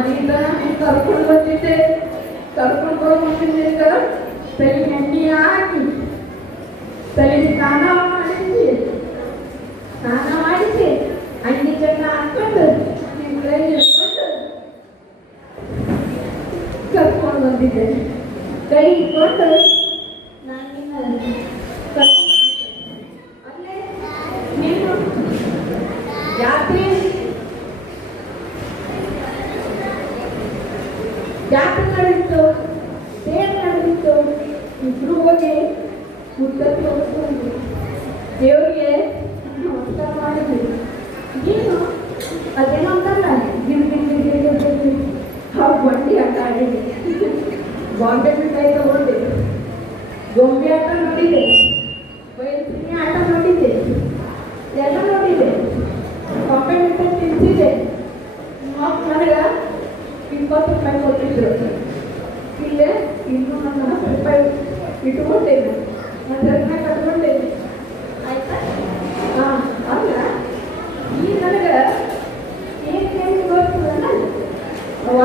ಮನೆಯಿಂದ ಕರ್ಕೊಂಡು ಬಂದಿದ್ದೆ. ಕರ್ಕೊಂಡು ಬಂದಿದ್ದ ತಲೆ ಎಣ್ಣೆ ಹಾಕಿ ತಲೆ ಸ್ನಾನ ಮಾಡಿಸಿ ಅಂಗಿ ಜನ ಹಾಕೊಂಡು ಇಟ್ಕೊಂಡು ಕರ್ಕೊಂಡು ಬಂದಿದ್ದೆ. ಕೈ ಇಟ್ಕೊಂಡು ನಾನು ಅಲ್ಲೇ ನೀನು ಜಾತ್ರೆ ನಡೆದಿತ್ತು, ತೇರು ನಡೆದಿತ್ತು. ಇಬ್ರು ಹೋಗಿ ಮುದ್ದಕ್ಕೆ ಹೋಗ್ಕೊಂಡು ದೇವರಿಗೆ ನಮಸ್ಕಾರ ಮಾಡಿದ್ವಿ. ನೀನು ಅದೇನೋ ಅಂತಲ್ಲ ಗಿರ್ಗಿರ್ಗಿರ್ಗಿರ್ಗಿರ್ಗಿರ್ಗಿ ಆ ಬಂಡಿ ಆಟ ಆಡಿದ್ವಿ. ಬಾಂಬೆ ಮಿಠಾಯಿ ತಗೊಂಡೆ, ಗೊಂಬೆ ಆಟ ನೋಡಿದೆ, ಬಯಸಿನಿ ಆಟ ನೋಡಿದೆ, ಎಲ್ಲ ನೋಡಿದೆ. ಬಾಂಬೆ ಮಿಠಾಯಿ ತಿನ್ಸಿದೆ. ನನಗೆ 20 ರೂಪಾಯಿ ಕೊಟ್ಟಿದ್ರು. ಇಲ್ಲೇ ಇನ್ನೂ ನನ್ನ 10 ರೂಪಾಯಿ ಇಟ್ಕೊಂಡೇನೆ, ನಾನು ರತ್ನ ಕಟ್ಕೊಂಡೇನೆ. ಆಯ್ತಾ? ಹಾಂ, ಅಲ್ಲ ಈ ನನಗೆ ಏನು ಗೊತ್ತಲ್ಲ ಅವ್ವ,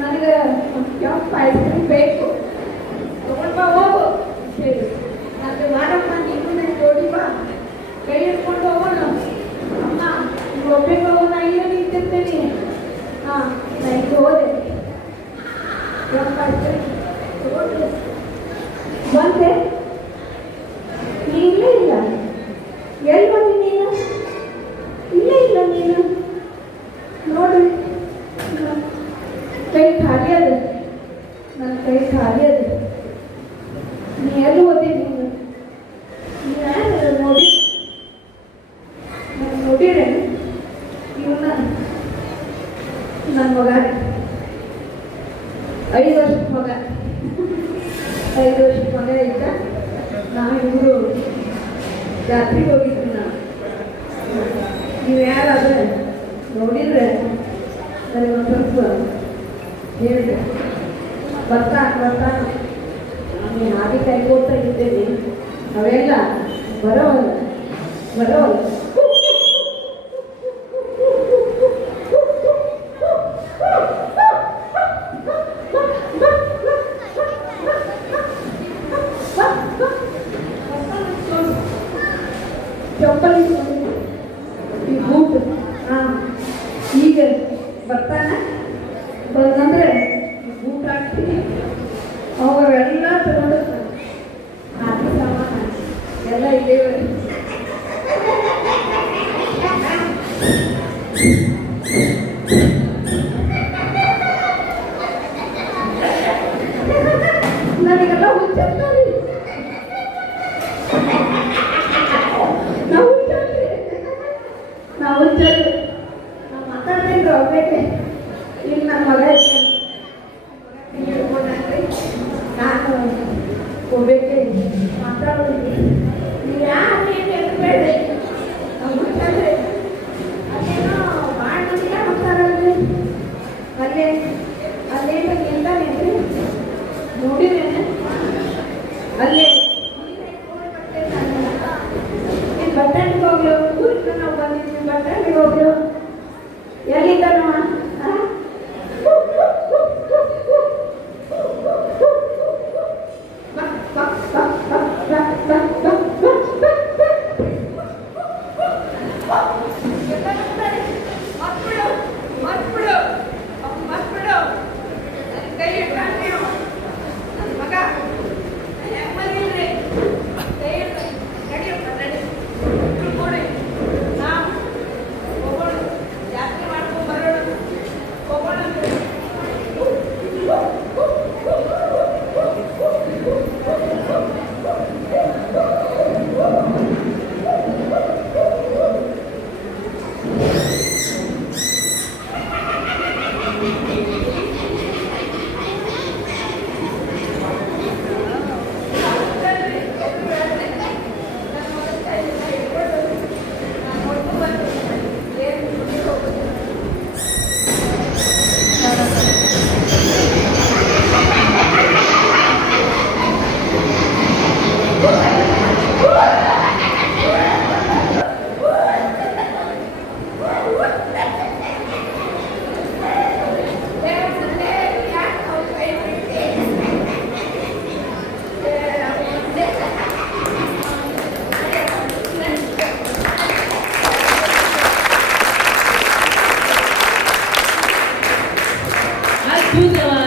ನನಗೆ ಒಂದು ಕೆಂಪು ಐಸ್ ಕ್ರೀಮ್ ಬೇಕು, ತಗೊಂಡು ಬಾ ಹೋಗು ಹೇಳಿ. ನನಗೆ ವಾರಪ್ಪ ನೀನು ನನಗೆ ಜೋಡಿ ಬಾ, ಕೈ ಹಿಡ್ಕೊಂಡು ಹೋಗೋಣ. ಅಮ್ಮ ನೀವು ಒಬ್ಬರಿಗೆ ಹೋಗೋಣ, ಇಲ್ಲ ನಿಂತಿರ್ತೀನಿ. ಹಾಂ, ನಾನು ಹೋದೆ. ಕೆಂಪು ಐಸ್ ಕ್ರೀಮ್ ತಗೊಂಡು ಬಂದೆ. ನೀನೇ ಇಲ್ಲ, ಎಲ್ಲಿ ಬಂದಿ ನೀನು? ಇಲ್ಲೇ ಇಲ್ಲ ನೀನು. ನೋಡ್ರಿ, ಕೈ ಖಾಲಿ ಅದು, ನನ್ನ ಕೈ ಖಾಲಿ ಅದು. ನೀ ಎಲ್ಲಿ ಓದಿ? ನೀನು ಯಾರು ನೋಡಿ? ನಾನು ನೋಡಿರೆ ಇವನ್ನ ನನ್ನ ಮಗ, 5 ವರ್ಷದ ಮಗ, 5 ವರ್ಷದ ಮಗ ಇದ್ದ. ನಾವು ಇವರು ಜಾತ್ರೆಗೆ ಹೋಗಿದ್ವಿ. ನೀವು ಯಾರಾದ್ರೆ ನೋಡಿದ್ರೆ ನನಗೆ ಒಂದು ಸ್ವಲ್ಪ ಹೇಳಿದೆ, ಬರ್ತಾನೆ. ನಾನು ಹಾಗೆ ಕೈಗೋಡ್ತಾ ಇದ್ದೇನೆ, ಅವೆಲ್ಲ ಬರೋವಲ್ಲ. ಚಪ್ಪಲಿ ಈ ಬೂಟ್, ಹಾಂ, ಈಗ ಬರ್ತಾನೆ. ಬಂದಂದ್ರೆ ಬೂಟ್ ಹಾಕ್ತೀನಿ, ಅವೆಲ್ಲ ತಗೊಂಡು ಆಟ ಸಾಮಾನ ಎಲ್ಲ ಇದ್ದೇವೆ. ನನಗೆಲ್ಲ ಹುಚ್ಚಾಗ್ತದೆ. ನಾವು ಮಾತಾಡ್ತೀನಿ ಹೋಗ್ಬೇಕೆ. ಇಲ್ಲಿ ನನ್ನ ಮಗ ಇಟ್ಕೊಂಡ್ರಿ, ನಾನು ಹೋಗ್ಬೇಕೆ ಮಾತಾಡೋದಿಲ್ಲ. ನೀವು ಯಾರು ಏನು ಎತ್ಬೇಡ್ರಿ, ನಾವು ಹುಚ್ಚಾಡ್ರಿ. ಅಲ್ಲೇನೋ ಭಾಳ ಮಂದಿಗೆ ಹೋಗ್ತಾರಲ್ರಿ, ಅಲ್ಲೇನು ನಿಲ್ತಾನೇನ್ರಿ ನೋಡಿರೇನೆ? ಅಲ್ಲೇ ಬಟ್ಟಣಿಗೆ ಹೋಗ್ಲು ಊರಿಗೆ ನಾವು ಬಂದಿದ್ವಿ. ಬಟ್ಟಣಿಗೆ ಹೋಗ್ಲು ಎಲ್ಲಿದ್ದಾನವ? ಸೂತ್ರವ